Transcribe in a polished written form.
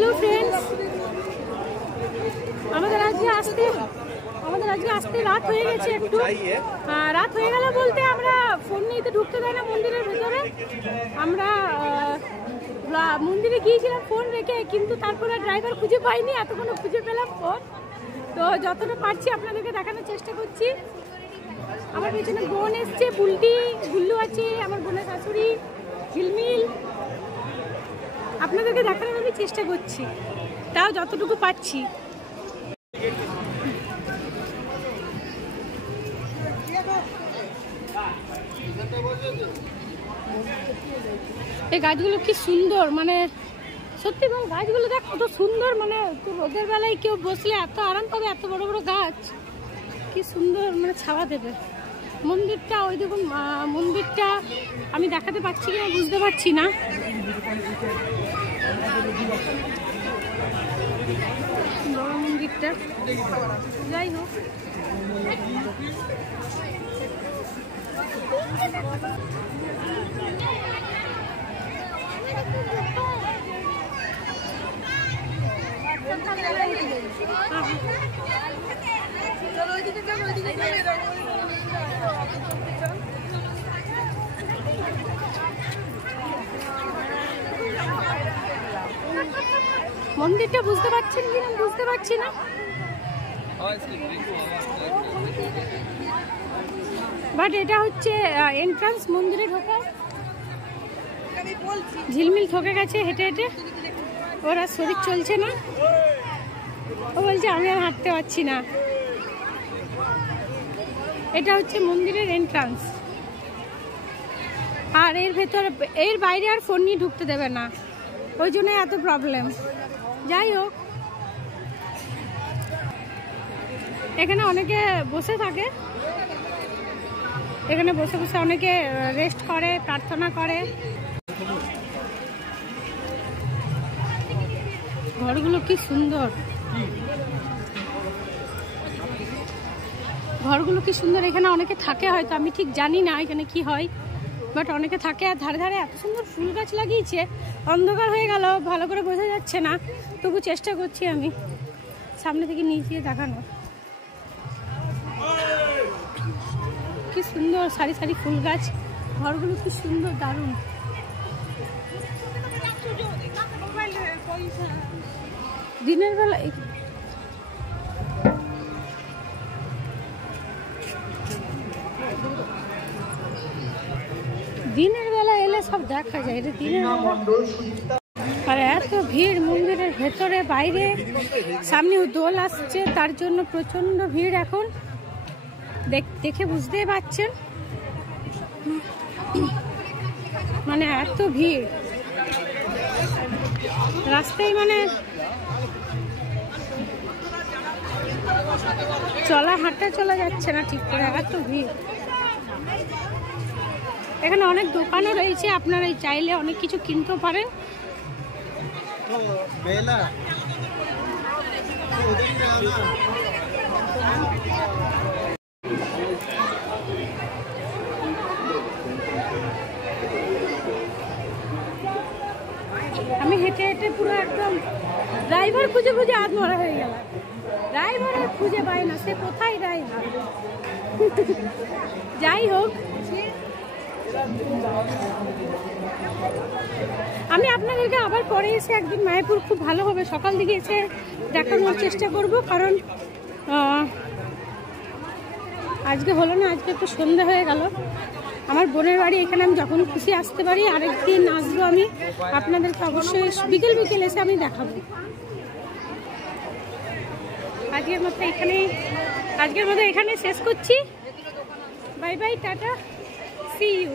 Hello friends, আমাদের আজকে আসতে রাত হয়ে গেছে। একটু রাত হয়ে গেল বলতে আমরা ফোন নিতে ঢুকতে দেয় না মন্দিরের ভেতরে। আমরা মন্দিরে গিয়েছিলাম ফোন রেখে, কিন্তু তারপরে ড্রাইভার খুঁজে পাইনি, এতক্ষণ খুঁজে পেলাম ফোন। তো যতটা পারছি আপনাদেরকে দেখানোর চেষ্টা করছি। আমার পেছনে বোন এসছে, বুলটি গুল্লু আছে, আমার বোনের শাশুড়ি ঝিলমিল। আপনাদেরকে দেখানোর আমি চেষ্টা করছি, তাও যতটুকু পাচ্ছি। এই গাছগুলো কি সুন্দর, মানে সত্যি বল, গাছগুলো দেখ কত সুন্দর। মানে রোদের বেলায় কেউ বসলে এত আরাম পাবে, এত বড় বড় গাছ কি সুন্দর, মানে ছাওয়া দেবে। মন্দিরটা ওই দেখুন, মন্দিরটা আমি দেখাতে পারছি কিনা বুঝতে পারছি না। বড় মন্দিরটা, যাই হোক মন্দিরটা বুঝতে পারছেন কিনা বুঝতে পারছি না। বাট এটা হচ্ছে এন্ট্রান্স মন্দিরে ঢোকা। ঝিলমিল ঠকে গেছে হেঁটে হেঁটে, ওরা শরীর চলছে না। ও বলছে আমি আর হাঁটতে পারছি না। এটা হচ্ছে মন্দিরের এন্ট্রান্স, আর এর ভেতরে এর বাইরে আর ফোন নিয়ে ঢুকতে দেবে না, ওই জন্য এত প্রবলেম। যাই হোক, এখানে অনেকে বসে থাকে, এখানে বসে বসে অনেকে রেস্ট করে, প্রার্থনা করে। ঘরগুলো কি সুন্দর, ঘরগুলো কি সুন্দর। এখানে অনেকে থাকে, হয়তো আমি ঠিক জানি না এখানে কি হয়, বাট অনেকে থাকে। আর ধারে ধারে এত সুন্দর ফুল গাছ লাগিয়েছে, অন্ধকার হয়ে গেল, ভালো করে বোঝা যাচ্ছে না, তবু চেষ্টা করছি আমি সামনে থেকে নিচে দেখানো। কি সুন্দর সারি সারি ফুল গাছ, ঘরগুলো কি সুন্দর, দারুণ। দিনের বেলা এলে সব দেখা যায়, এটা দিনের বেলা। আর এত ভিড় মন্দিরের ভেতরে বাইরে, সামনে দোল আসছে তার জন্য প্রচন্ড ভিড় এখন, দেখে বুঝতেই পারছেন, মানে এত ভিড় রাস্তায়, মানে হাঁটা চলা যাচ্ছে না ঠিক করে, এত ভিড়। এখানে অনেক দোকানও রয়েছে, আপনারা চাইলে অনেক কিছু কিনতেও পারেন। আমি হেঁটে হেঁটে পুরো একদম ড্রাইভার খুঁজে খুঁজে হাত ভরা হয়ে গেল। ড্রাইভার আর খুঁজে পায় না, সে কোথায় ড্রাইভার। যাই হোক, আমি আপনাদেরকে আবার পরে এসে একদিন মায়াপুর খুব ভালো হবে সকাল দিকে এসে দেখানোর চেষ্টা করব, কারণ আজকে হলো না, আজকে একটু সন্ধ্যা হয়ে গেল। আমার বোনের বাড়ি এখানে, আমি যখন খুশি আসতে পারি। আরেকদিন আসবো আমি, আপনাদেরকে অবশ্যই বিকেল এসে আমি দেখাবো। আজকের মতো এখানে শেষ করছি। Bye bye, tata, see you.